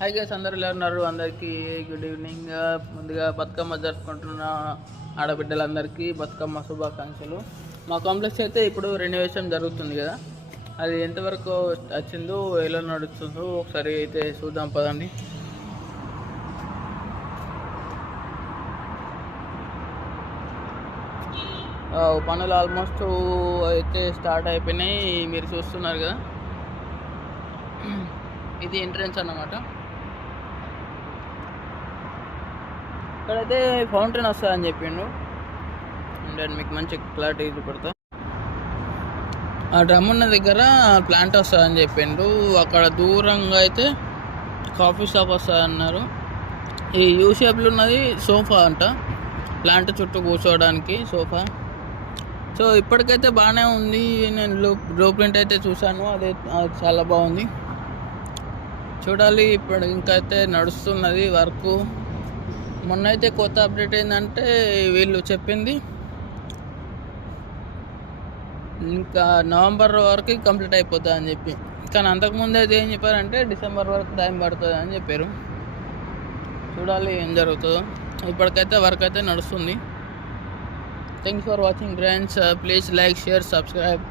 Hi guys, అందరూ ఎలా ఉన్నారు? అందరికీ గుడ్ ఈవినింగ్. ముందుగా బతుకమ్మ జరుపుకుంటున్న ఆడబిడ్డలందరికీ బతుకమ్మ శుభాకాంక్షలు. మా కాంప్లెక్స్ అయితే ఇప్పుడు రెనోవేషన్ జరుగుతుంది కదా, అది ఎంతవరకు వచ్చిందో, ఎలా నడుస్తుందో ఒకసారి అయితే చూద్దాం పదండి. పనులు ఆల్మోస్ట్ అయితే స్టార్ట్ అయిపోయినాయి, మీరు చూస్తున్నారు కదా. ఇది ఎంట్రన్స్ అన్నమాట. ఇక్కడైతే ఫౌంటైన్ వస్తుందని చెప్పిండు, అంటే మీకు మంచి క్లారిటీ చూపెడతా. ఆ డ్రమ్ ఉన్న దగ్గర ప్లాంట్ వస్తుందని చెప్పిండు. అక్కడ దూరంగా అయితే కాఫీ షాప్ వస్తుంది అన్నారు. ఈ యూ షేప్లో ఉన్నది సోఫా అంట, ప్లాంట్ చుట్టూ కూర్చోవడానికి సోఫా. సో ఇప్పటికైతే బాగానే ఉంది. నేను బ్లూ ప్రింట్ అయితే చూశాను, అది చాలా బాగుంది. చూడాలి, ఇప్పుడు ఇంకైతే నడుస్తున్నది వర్క్. మొన్న అయితే కొత్త అప్డేట్ ఏంటంటే వీళ్ళు చెప్పింది ఇంకా నవంబర్ వరకు కంప్లీట్ అయిపోతుంది అని చెప్పి, కానీ అంతకుముందు అయితే ఏం చెప్పారంటే డిసెంబర్ వరకు టైం పడుతుంది అని చెప్పారు. చూడాలి ఏం జరుగుతుందో. ఇప్పటికైతే వర్క్ అయితే నడుస్తుంది. Thanks for watching friends. Please like, share, subscribe.